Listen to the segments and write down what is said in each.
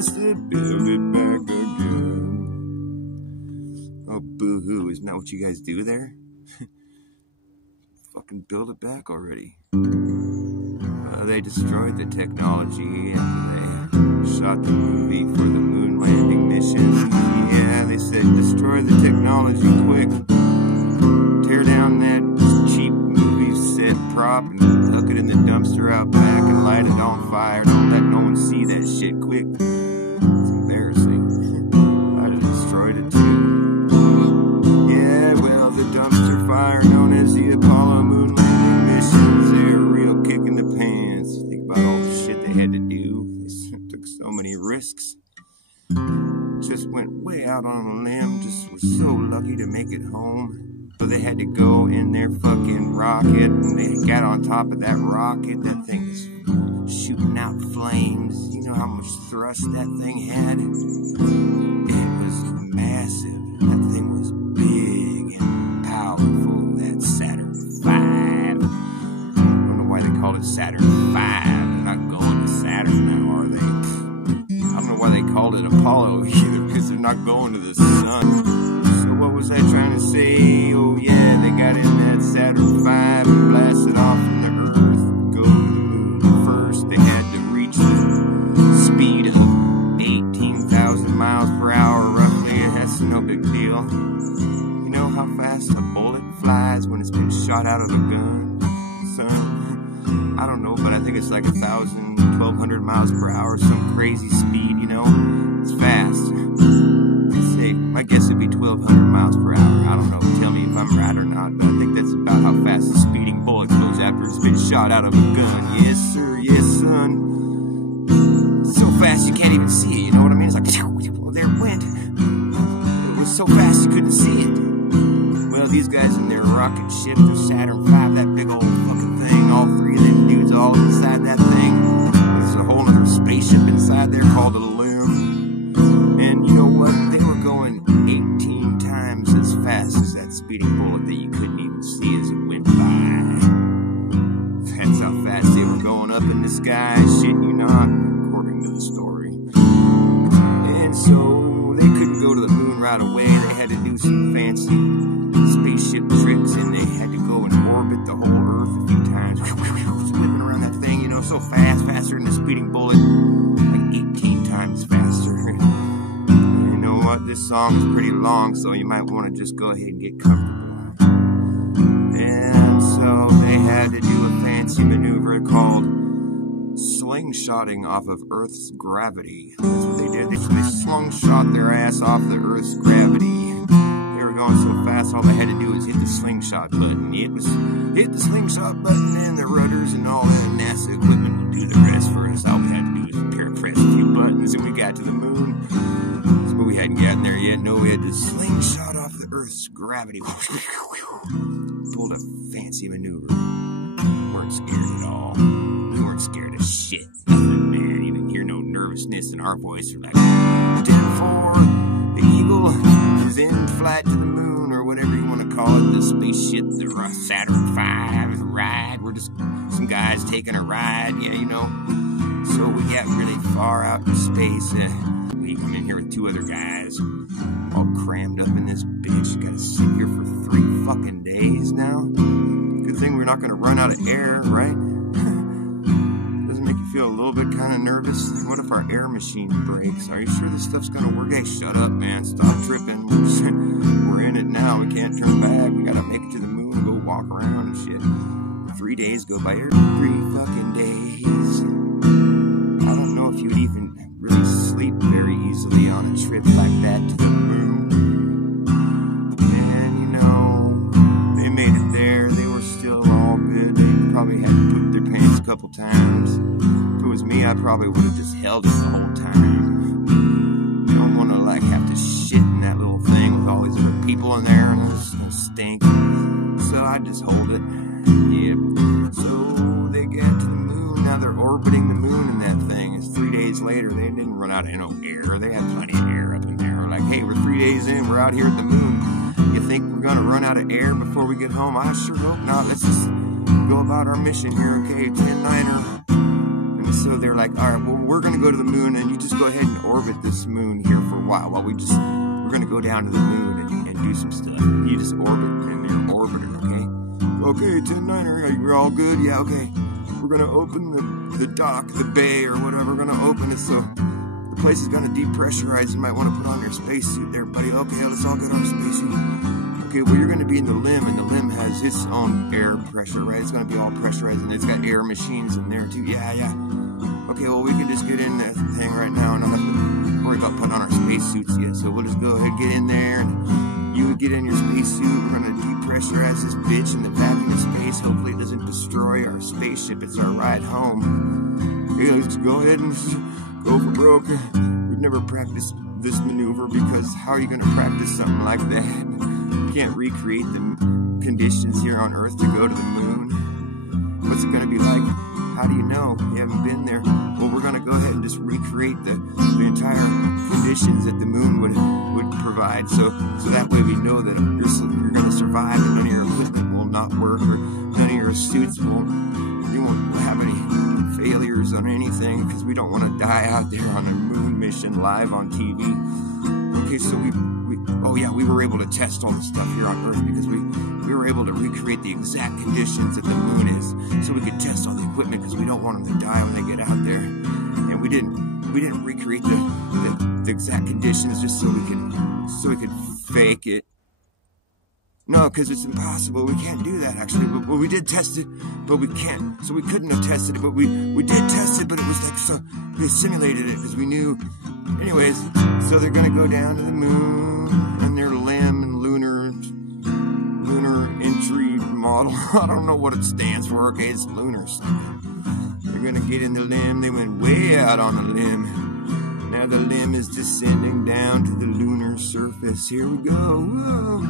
just to build it back again. Oh, boo-hoo, isn't that what you guys do there? Fucking build it back already. They destroyed the technology and they shot the movie for the moon landing mission. Yeah, they said destroy the technology quick. Tear down that cheap movie set prop and hook it in the dumpster out back and light it on fire. Don't let no one see that shit quick. It's embarrassing. I'd have destroyed it too. Yeah, well, the dumpster fire known as the Apollo moon landing missions, they're a real kick in the pants. Think about all the shit they had to do. They took so many risks. Just went way out on a limb. Just was so lucky to make it home. So they had to go in their fucking rocket, and they got on top of that rocket. That thing was shooting out flames. You know how much thrust that thing had? It was massive. That thing was big and powerful. That Saturn V. I don't know why they called it Saturn V. They're not going to Saturn now, are they? I don't know why they called it Apollo either, because they're not going to the sun. So what was I trying to say? Oh yeah, they got in that Saturn V and blasted off from the Earth. Go to the moon first. They had to reach the speed of 18,000 miles per hour roughly. That's no big deal. You know how fast a bullet flies when it's been shot out of a gun, son? I don't know, but I think it's like 1,000, 1,200 miles per hour, some crazy speed, you know? It's fast. I guess it'd be 1,200 miles per hour. I don't know. Tell me if I'm right or not, but I think that's about how fast a speeding bullet goes after it's been shot out of a gun. Yes, sir. Yes, son. So fast you can't even see it. You know what I mean? It's like, well, there it went. It was so fast you couldn't see it. Well, these guys in their rocket ship, their Saturn V, that big old fucking thing, all three of them dudes all inside that thing. There's a whole other spaceship inside there called a LEM. And you know what? They were going 18 times as fast as that speeding bullet that you couldn't even see as it went by. That's how fast they were going up in the sky, shit you not, according to the story. And so they couldn't go to the moon right away. They had to do some fancy spaceship tricks, and they had to go and orbit the whole Earth a few times. Whipping around that thing, you know, so fast, faster than a speeding bullet, like 18 times faster. What, this song is pretty long, so you might want to just go ahead and get comfortable. And so they had to do a fancy maneuver called slingshotting off of Earth's gravity. That's what they did. They slingshot their ass off the Earth's gravity. They were going so fast, all they had to do was hit the slingshot button. It was hit the slingshot button, and the rudders and all that NASA equipment would do the rest for us. All we had to do was press a few buttons, and we got to the moon. But we hadn't gotten there yet. No, we had to slingshot off the Earth's gravity. Pulled a fancy maneuver. Weren't scared at all. We weren't scared of shit. Nothing, man. You didn't hear no nervousness in our voice. We're like, 10-4, the Eagle is in flight to the moon, or whatever you want to call it. The spaceship, the Saturn V ride. We're just some guys taking a ride, yeah, you know. So we got really far out in space. I'm in here with two other guys, all crammed up in this bitch. Gotta sit here for 3 fucking days now. Good thing we're not gonna run out of air, right? Doesn't make you feel a little bit kind of nervous? What if our air machine breaks? Are you sure this stuff's gonna work? Hey, shut up, man. Stop tripping. We're in it now. We can't turn back. We gotta make it to the moon and go walk around and shit. 3 days go by here. 3 fucking days. I don't know if you would even really sleep very easily on a trip like that to the moon. And you know, they made it there. They were still all good. They probably had to poop their pants a couple times. If it was me, I probably would have just held it the whole time. I don't want to like have to shit in that little thing with all these other people in there and it's gonna stink. So I just hold it. Yep. So they get to the moon. Now they're orbiting the moon in that thing. It's 3 days later. They didn't run out of no air. They had plenty of air up in there. Like, hey, we're 3 days in. We're out here at the moon. You think we're gonna run out of air before we get home? I sure hope not. Let's just go about our mission here, okay? 10-9er. And so they're like, all right, well, we're going to go to the moon, and you just go ahead and orbit this moon here for a while we're going to go down to the moon and do some stuff. You just orbit, and you're an orbiter, okay? Okay, 10-9er, you're all good? Yeah, okay. We're going to open the dock, the bay, or whatever. We're going to open it, so the place is going to depressurize. You might want to put on your spacesuit there, buddy. Okay, let's all get on a spacesuit. Okay, well, you're going to be in the LEM, and the LEM has its own air pressure, right? It's going to be all pressurized, and it's got air machines in there, too. Yeah. Okay, well, we can just get in that thing right now, and I don't have to worry about putting on our spacesuits yet. So we'll just go ahead and get in there, and you would get in your spacesuit. We're going to depressurize this bitch in the vacuum of space. Hopefully it doesn't destroy our spaceship. It's our ride home. Okay, let's go ahead and go for broke. We've never practiced this maneuver because how are you going to practice something like that? You can't recreate the conditions here on Earth to go to the moon. What's it going to be like? How do you know? You haven't been there. Well, we're going to go ahead and just recreate the entire conditions that the moon would provide. So that way we know that you're going to survive and none of your equipment will not work or none of your suits you won't have any failures on anything because we don't want to die out there on a moon mission live on TV. Okay, so we were able to test all the stuff here on Earth because we were able to recreate the exact conditions that the moon is, so we could test all the equipment because we don't want them to die when they get out there. And we didn't recreate the exact conditions just so we could fake it. No, because it's impossible. We can't do that, actually. Well, we did test it, but we can't. So we couldn't have tested it, but we did test it, but it was like, so we simulated it because we knew. Anyways, so they're going to go down to the moon, and their LEM and lunar entry model. I don't know what it stands for. Okay, it's lunar stuff. They're going to get in the LEM. They went way out on the LEM. Now the LEM is descending down to the lunar surface. Here we go. Whoa.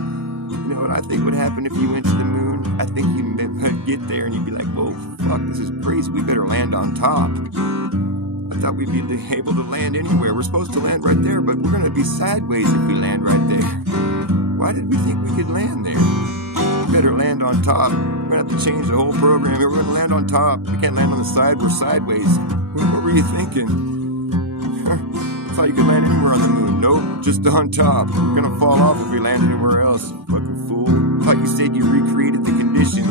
You know what I think would happen if you went to the moon? I think you'd get there and you'd be like, whoa, fuck, this is crazy. We better land on top. I thought we'd be able to land anywhere. We're supposed to land right there, but we're going to be sideways if we land right there. Why did we think we could land there? We better land on top. We're going to have to change the whole program. We're going to land on top. We can't land on the side. We're sideways. What were you thinking? I thought you could land anywhere on the moon. Nope, just on top. We're gonna fall off if we land anywhere else. Fucking fool. I thought you said you recreated the condition.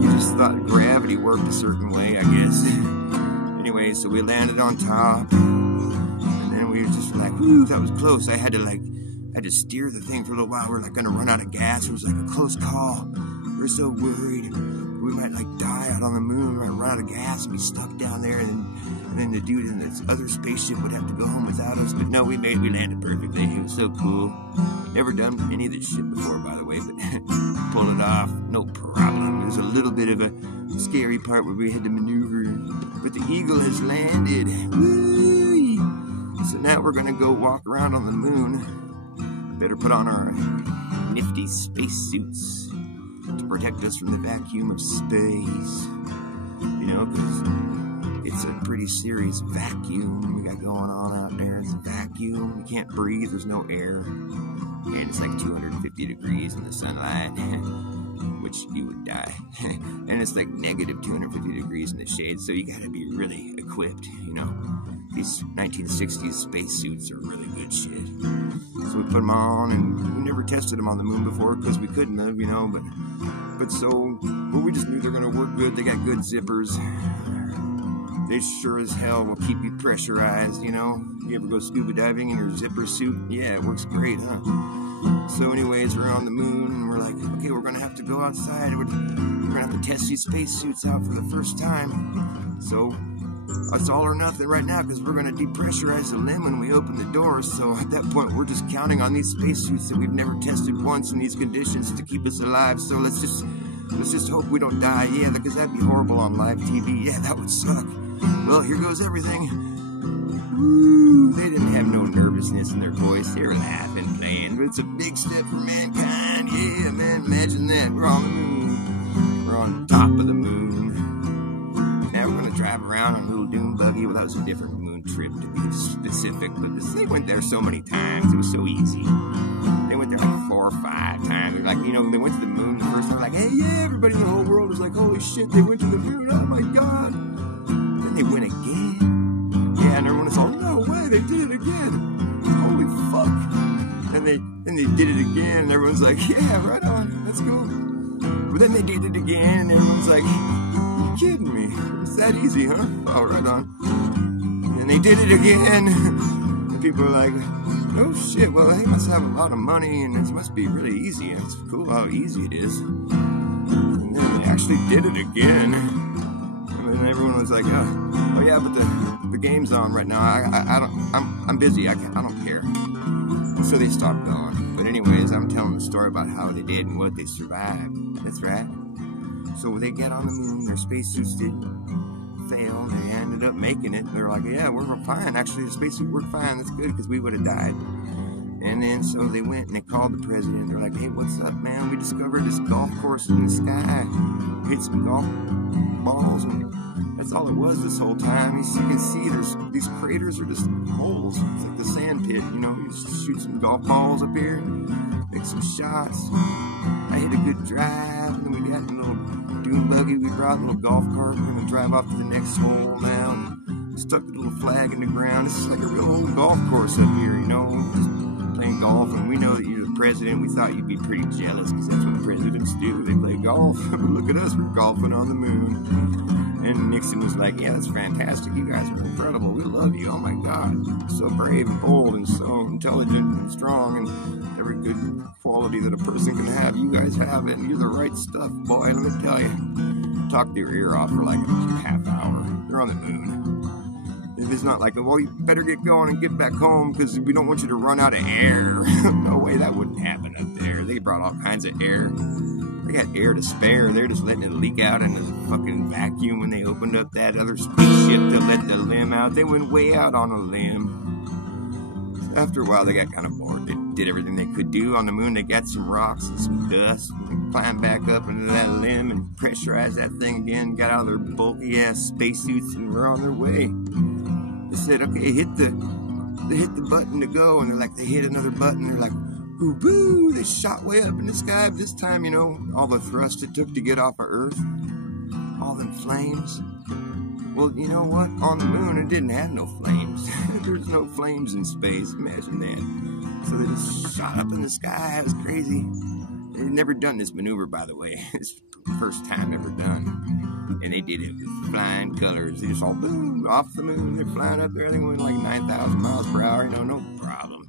You just thought gravity worked a certain way, I guess. Anyway, so we landed on top. And then we were just like, whew, that was close. I had to steer the thing for a little while. We're like gonna run out of gas. It was like a close call. We're so worried. We might like die out on the moon. We might run out of gas and be stuck down there, and then the dude in this other spaceship would have to go home without us. But no, we landed perfectly. It was so cool. Never done any of this shit before, by the way, but pulled it off, no problem. There was a little bit of a scary part where we had to maneuver, but the Eagle has landed. Whee! So now we're gonna go walk around on the moon. Better put on our nifty spacesuits to protect us from the vacuum of space. You know, because it's a pretty serious vacuum we got going on out there. It's a vacuum. You can't breathe. There's no air. And it's like 250 degrees in the sunlight, which you would die. And it's like negative 250 degrees in the shade, so you got to be really equipped, you know. These 1960s spacesuits are really good shit. So we put them on, and we never tested them on the moon before because we couldn't have, you know, but we just knew they're going to work good. They got good zippers. They sure as hell will keep you pressurized, you know. You ever go scuba diving in your zipper suit? Yeah, it works great, huh? So anyways, we're on the moon, and we're like, okay, we're going to have to go outside. We're going to have to test these spacesuits out for the first time. So it's all or nothing right now because we're going to depressurize the LEM when we open the doors. So at that point, we're just counting on these spacesuits that we've never tested once in these conditions to keep us alive. So let's just hope we don't die. Yeah, because that'd be horrible on live TV. Yeah, that would suck. Well, here goes everything. Woo, they didn't have no nervousness in their voice. They were laughing, playing. But it's a big step for mankind. Yeah, man, imagine that. We're on the moon. We're on top of the moon. Now we're going to drive around on a little dune buggy. Well, that was a different moon trip to be specific. But they went there so many times. It was so easy. They went there like 4 or 5 times. They're like, you know, when they went to the moon the first time, like, hey, yeah, everybody in the whole world was like, holy shit, they went to the moon. Oh, my God. they went again. Yeah, and everyone was all, no way, they did it again. Holy fuck. And they did it again, and everyone's like, yeah, right on, let's go. But then they did it again, and everyone's like, you kidding me? It's that easy, huh? Oh, right on. And they did it again. And people are like, oh shit, well, they must have a lot of money, and it must be really easy. And it's cool how easy it is. And then they actually did it again. And everyone was like, oh yeah, but the game's on right now. I'm busy. I don't care. And so they stopped going. But anyways, I'm telling the story about how they did and what they survived. That's right. So they got on the moon. Their spacesuits didn't fail. They ended up making it. They're like, yeah, we're fine. Actually, the spacesuit worked fine. That's good because we would have died. And then so they went and they called the president. They're like, hey, what's up, man? We discovered this golf course in the sky. We hit some golf balls, and that's all it was this whole time. You can see there's these craters are just holes. It's like the sand pit, you know. You just shoot some golf balls up here, make some shots. I hit a good drive, and then we got a little dune buggy. We brought a little golf cart. We're gonna drive off to the next hole now. Stuck the little flag in the ground. This is like a real old golf course up here, you know. Just playing golf, and we know that you're the president. We thought you'd be pretty jealous because that's what presidents do. They play golf. But look at us, we're golfing on the moon. And Nixon was like, yeah, that's fantastic. You guys are incredible. We love you. Oh my God. So brave and bold and so intelligent and strong and every good quality that a person can have. You guys have it. You're the right stuff, boy. Let me tell you. Talk their ear off for like a half hour. They're on the moon. It's not like, well, you better get going and get back home because we don't want you to run out of air. No way, that wouldn't happen up there. They brought all kinds of air. They got air to spare. They're just letting it leak out into the fucking vacuum. When they opened up that other spaceship to let the LEM out, they went way out on a limb. So after a while, they got kind of bored. They did everything they could do on the moon. They got some rocks and some dust. And they climbed back up into that LEM and pressurized that thing again. Got out of their bulky ass spacesuits and were on their way. They said, okay, hit the button to go. And they're like, they hit another button. They're like, ooh, boo, they shot way up in the sky. But this time, you know, all the thrust it took to get off of Earth, all them flames. Well, you know what? On the moon, it didn't have no flames. There's no flames in space. Imagine that. So they just shot up in the sky. It was crazy. They'd never done this maneuver, by the way. It's the first time ever done. And they did it with flying colors. They just all, boom, off the moon. They're flying up there. I think went like 9,000 miles per hour. You know, no problem.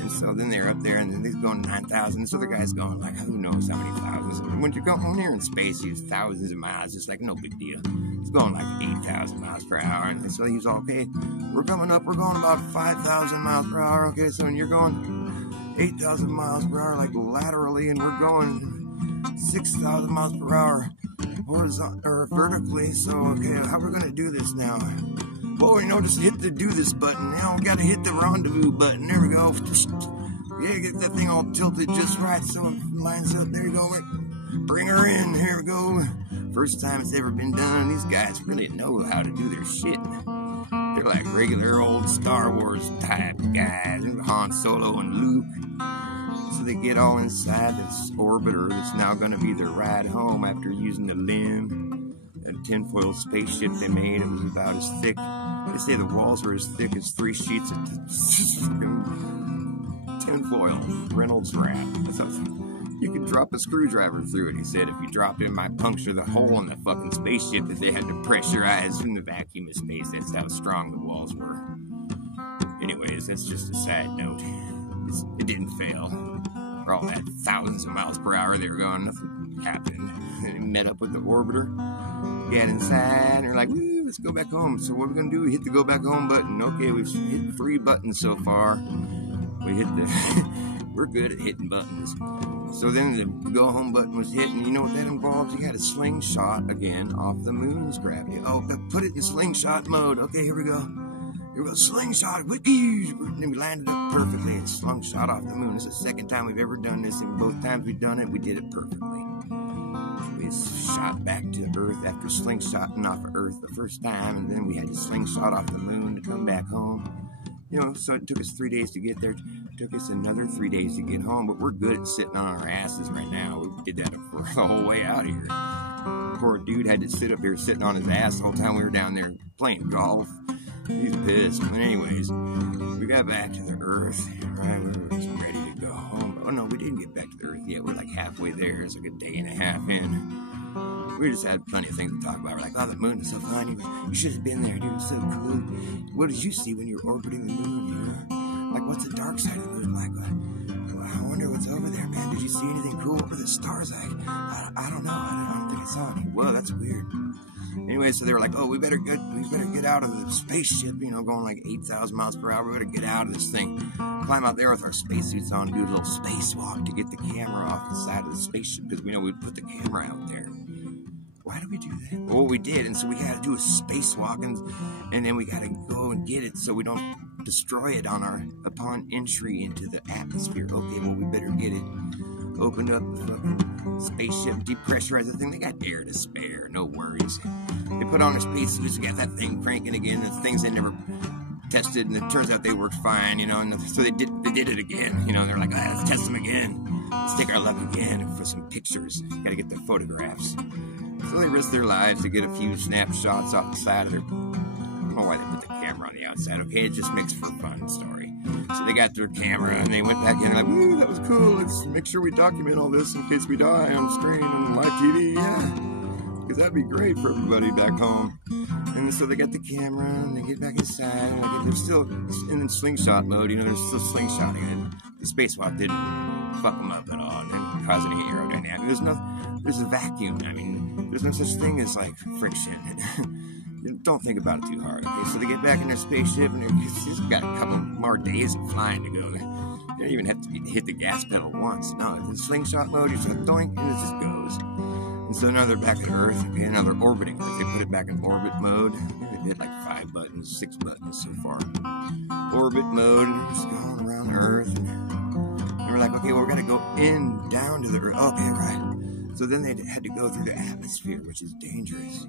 And so then they're up there, and then they're going 9,000. This other guy's going like, who knows how many thousands. When you're going here in space, you have thousands of miles. It's like no big deal. He's going like 8,000 miles per hour. And so he's all, okay, we're coming up. We're going about 5,000 miles per hour. Okay, so when you're going 8,000 miles per hour, like laterally, and we're going 6,000 miles per hour horizontal or vertically. So, okay, how are we going to do this now? Well, you know, just hit the do this button. Now we got to hit the rendezvous button. There we go. Yeah, get that thing all tilted just right so it lines up. There you go. Bring her in. Here we go. First time it's ever been done. These guys really know how to do their shit. They're like regular old Star Wars type guys. Han Solo and Luke. So they get all inside this orbiter that's now going to be their ride home after using the LEM. That tinfoil spaceship they made, it was about as thick. They say the walls were as thick as 3 sheets of tinfoil, Reynolds wrap. You could drop a screwdriver through it. He said if you drop it, it might puncture the hole in the fucking spaceship that they had to pressurize in the vacuum of space. That's how strong the walls were. Anyways, that's just a side note. It didn't fail. For all that thousands of miles per hour they were going, nothing happened. They met up with the orbiter, got inside, and they're like, woo, let's go back home. So what are we going to do? We hit the go back home button. Okay, we've hit 3 buttons so far. We hit the... We're good at hitting buttons. So then the go home button was hit, and you know what that involves? You got a slingshot again off the moon's gravity. Oh, put it in slingshot mode. Okay, here we go. Here we go, slingshot. And we landed up perfectly and slingshot off the moon. It's the second time we've ever done this, and both times we've done it, we did it perfectly. We shot back to Earth after slingshotting off of Earth the first time, and then we had to slingshot off the moon to come back home. You know, so it took us 3 days to get there. It took us another 3 days to get home, but we're good at sitting on our asses right now. We did that for the whole way out here. Poor dude had to sit up here sitting on his ass the whole time we were down there playing golf. He's pissed. But anyways, we got back to the Earth, right? We were just ready to go home. Oh no, we didn't get back to the Earth yet. We're like halfway there. It's like a day and a half in. We just had plenty of things to talk about. We're like, oh, the moon is so fun. You should have been there, dude. It's so cool. What did you see when you were orbiting the moon, you know? Like, what's the dark side of the moon like? I wonder what's over there, man. Did you see anything cool over the stars? I don't know. I don't think I saw any. Whoa, that's weird. Anyway, so they were like, oh, we better get out of the spaceship, you know, going like 8,000 miles per hour. We better get out of this thing. Climb out there with our spacesuits on and do a little spacewalk to get the camera off the side of the spaceship because we know we'd put the camera out there. Why did we do that? Well, we did, and so we had to do a spacewalk, and then we got to go and get it so we don't destroy it upon entry into the atmosphere. Okay, well, we better get it. Opened up the fucking spaceship, depressurized the thing. They got air to spare, no worries. They put on their spacesuits, got that thing cranking again. The things they never tested, and it turns out they worked fine, you know. And so they did it again, you know. They're like, let's test them again. Let's take our luck again for some pictures. Got to get their photographs. So they risked their lives to get a few snapshots off the side of their... I don't know why they put the camera on the outside, okay? It just makes for a fun story. So they got their camera, and they went back in, and like, woo, that was cool. Let's make sure we document all this in case we die on screen on live TV, yeah. Because that'd be great for everybody back home. And so they got the camera, and they get back inside, and like, they're still in slingshot mode, you know, they're still slingshotting it. The spacewalk didn't fuck them up at all. It didn't cause any aerodynamic. There's a vacuum. I mean, there's no such thing as like friction. Don't think about it too hard. Okay, so they get back in their spaceship, and they've got a couple more days of flying to go. They don't even have to hit the gas pedal once. No, it's in slingshot mode. You just doink, and it just goes. And so now they're back at Earth. Okay, now they're orbiting Earth. They put it back in orbit mode. They hit like 5 buttons, 6 buttons so far. Orbit mode, and they're just going around Earth. And we're like, okay, well, we're gonna go down to the Earth. Okay, right. So then they had to go through the atmosphere, which is dangerous.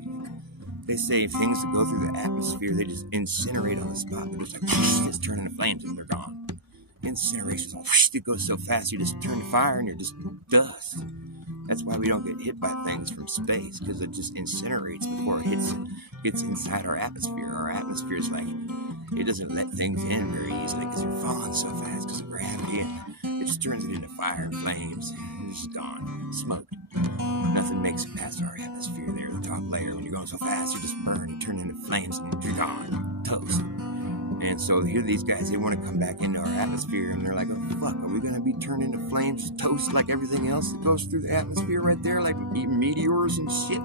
They say if things that go through the atmosphere, they just incinerate on the spot. They're just like, just turn into flames and they're gone. Incineration's all, it goes so fast, you just turn to fire and you're just dust. That's why we don't get hit by things from space, because it just incinerates before it gets inside our atmosphere. Our atmosphere is like, it doesn't let things in very easily because you're falling so fast because of gravity, and it just turns it into fire and flames. It's just gone, smoked. Nothing makes it past our atmosphere there, the top layer. When you're going so fast, you just burn, you turn into flames, and you're gone, toast. And so here these guys, they want to come back into our atmosphere, and they're like, oh fuck, are we going to be turned into flames, toast like everything else that goes through the atmosphere right there, like meteors and shit?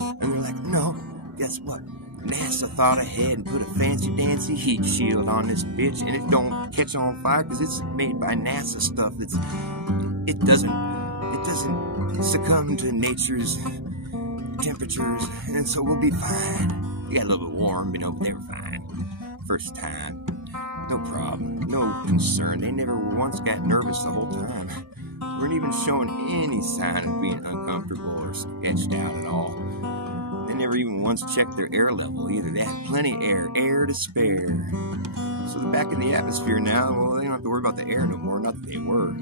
And they're like, no, guess what? NASA thought ahead and put a fancy-dancy heat shield on this bitch, and it don't catch on fire because it's made by NASA stuff. It doesn't succumb to nature's temperatures, and so we'll be fine. We got a little bit warm, but no, they were fine. First time, no problem, no concern. They never once got nervous the whole time. Weren't even showing any sign of being uncomfortable or sketched out at all. They never even once checked their air level either. They had plenty of air to spare. So they're back in the atmosphere now. Well, they don't have to worry about the air no more, not that they were.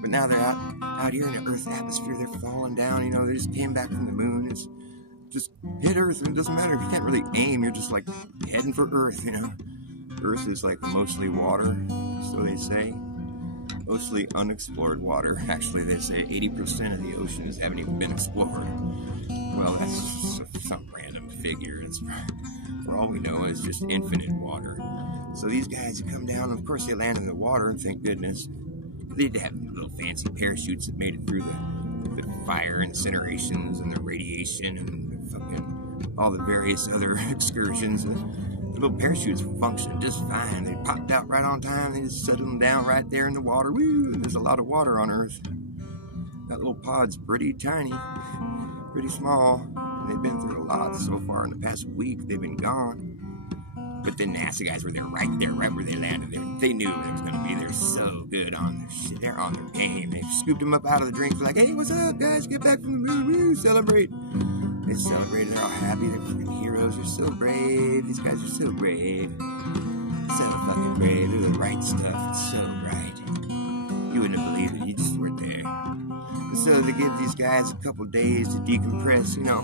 But now they're out here in the Earth atmosphere. They're falling down, you know. They just came back from the moon. It's just hit Earth, and it doesn't matter. You can't really aim. You're just like heading for Earth, you know. Earth is like mostly water, so they say. Mostly unexplored water. Actually, they say 80% of the oceans haven't even been explored. Well, that's some random figure. It's, for all we know, it's just infinite water. So these guys come down, and of course they land in the water, and thank goodness. They had little fancy parachutes that made it through the fire incinerations and the radiation and the fucking all the various other excursions. The little parachutes functioned just fine. They popped out right on time. They just settled them down right there in the water. Woo! There's a lot of water on Earth. That little pod's pretty tiny, pretty small. And they've been through a lot so far in the past week. They've been gone. But the NASA guys were there, right where they landed. They knew it was going to be there. So good on their shit. They're on their game. They scooped them up out of the drink. They're like, hey, what's up, guys? Get back from the moon. Woo, celebrate. They celebrated. They're all happy. They're freaking heroes. They're so brave. These guys are so brave. So fucking brave. They're the right stuff. It's so bright. You wouldn't have believed it. You just weren't there. And so they give these guys a couple days to decompress, you know.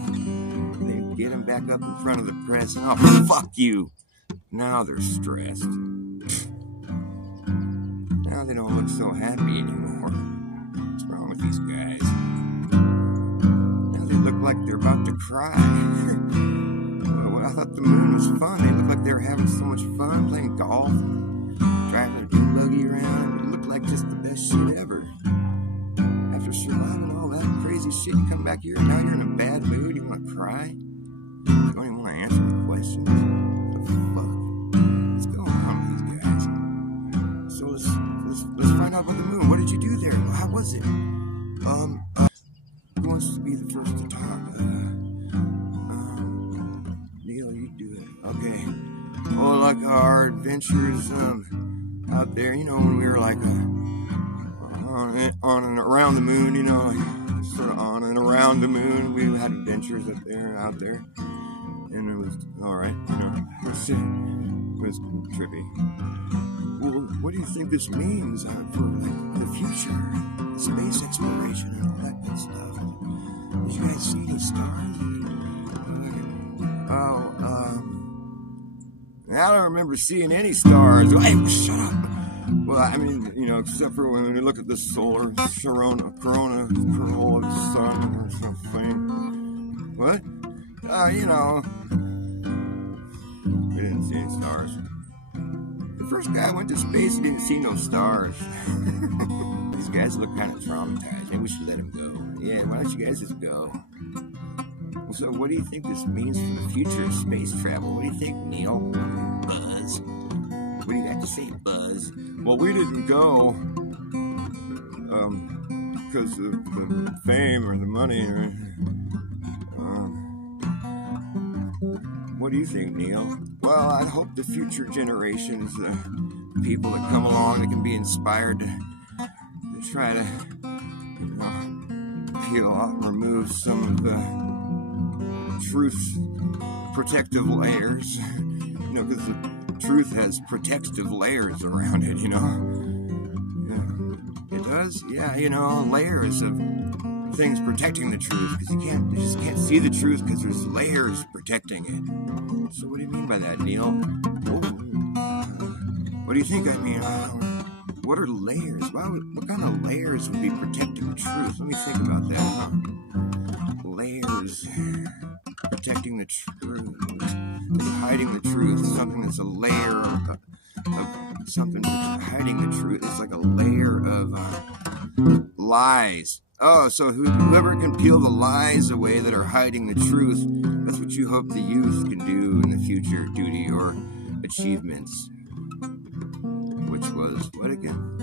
They get them back up in front of the press, and oh, fuck you. Now they're stressed. Now they don't look so happy anymore. What's wrong with these guys? Now they look like they're about to cry. Well, I thought the moon was fun. They looked like they were having so much fun playing golf, driving their dune buggy around. It looked like just the best shit ever. After surviving all that crazy shit, you come back here and now you're in a bad mood. You want to cry? You don't even want to answer the questions. What the fuck? What's going on with these guys? So let's find out about the moon. What did you do there? How was it? Who wants to be the first to talk? Neil, you do it. Okay. Well, like our adventures out there, you know, when we were like on and around the moon, you know, like sort of on and around the moon. We had adventures out there, and it was all right, you know. It was trippy. Well, what do you think this means for like the future, space exploration, and all that good stuff? Did you guys see any stars? I don't remember seeing any stars. Hey, shut up. Well, I mean, you know, except for when we look at the solar corona sun or something. What? You know, we didn't see any stars. The first guy went to space, he didn't see no stars. These guys look kind of traumatized. Maybe we should let him go. Yeah, why don't you guys just go? So what do you think this means for the future of space travel? What do you think, Neil? Buzz? What do you got to say, Buzz? Well, we didn't go because of the fame or the money. Right? What do you think, Neil? Well, I hope the future generations, people that come along, that can be inspired to try to, you know, peel off and remove some of the truth's protective layers, you know, because the truth has protective layers around it, you know. Yeah. It does, yeah, you know, layers of things protecting the truth, because you just can't see the truth because there's layers protecting it. So what do you mean by that, Neil? Oh. What do you think I mean? What are layers? What kind of layers would be protecting the truth? Let me think about that, huh? Layers protecting the truth, hiding the truth, something that's a layer of something that's hiding the truth. It's like a layer of lies. Oh, so whoever can peel the lies away that are hiding the truth, that's what you hope the youth can do in the future, duty or achievements. Which was, what again?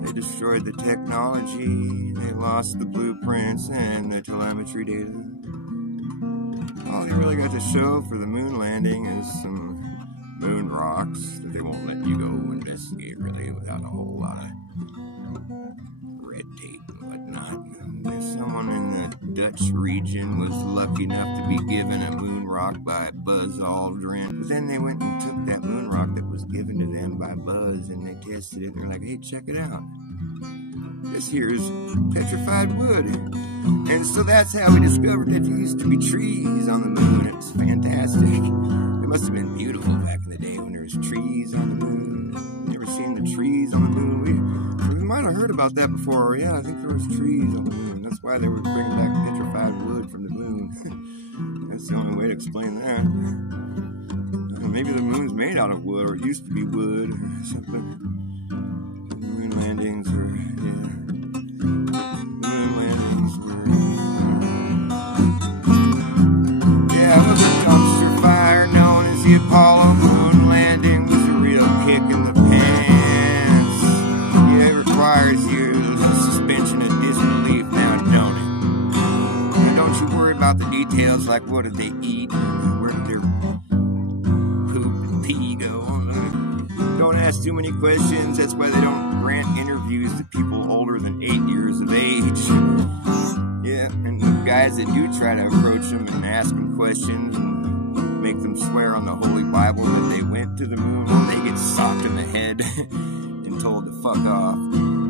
They destroyed the technology, they lost the blueprints and the telemetry data. All they really got to show for the moon landing is some moon rocks that they won't let you go investigate, really, without a whole lot of red tape and whatnot. Someone in the Dutch region was lucky enough to be given a moon rock by Buzz Aldrin. But then they went and took that moon rock that was given to them by Buzz and they tested it and they're like, hey, check it out. This here is petrified wood. And so that's how we discovered that there used to be trees on the moon. It was fantastic. It must have been beautiful back in the day when there was trees on the moon. Never seen the trees on the moon. We might have heard about that before. Yeah, I think there was trees on the moon. That's why they were bringing back petrified wood from the moon. That's the only way to explain that. Maybe the moon's made out of wood, or it used to be wood, or something. The moon landings were, yeah. The moon landings were, yeah, it was a dumpster fire known as the Apollo moon landing. Was a real kick in the pants. Yeah, it requires you suspension of disbelief now, don't it? Now, don't you worry about the details like what did they eat, where did their poop and pee go. Don't ask too many questions. That's why they don't grant interviews to people older than 8 years of age. Yeah, and the guys that do try to approach them and ask them questions and make them swear on the Holy Bible that they went to the moon, well, they get socked in the head and told to fuck off.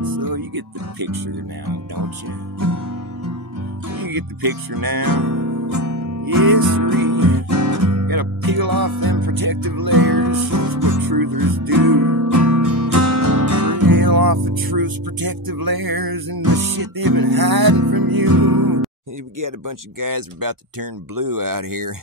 So So you get the picture now, don't you? You get the picture now. Yes, sirree. Gotta peel off them protective layers. That's what truthers do. Peel off the truth's protective layers and the shit they've been hiding from you. Hey, we got a bunch of guys about to turn blue out here.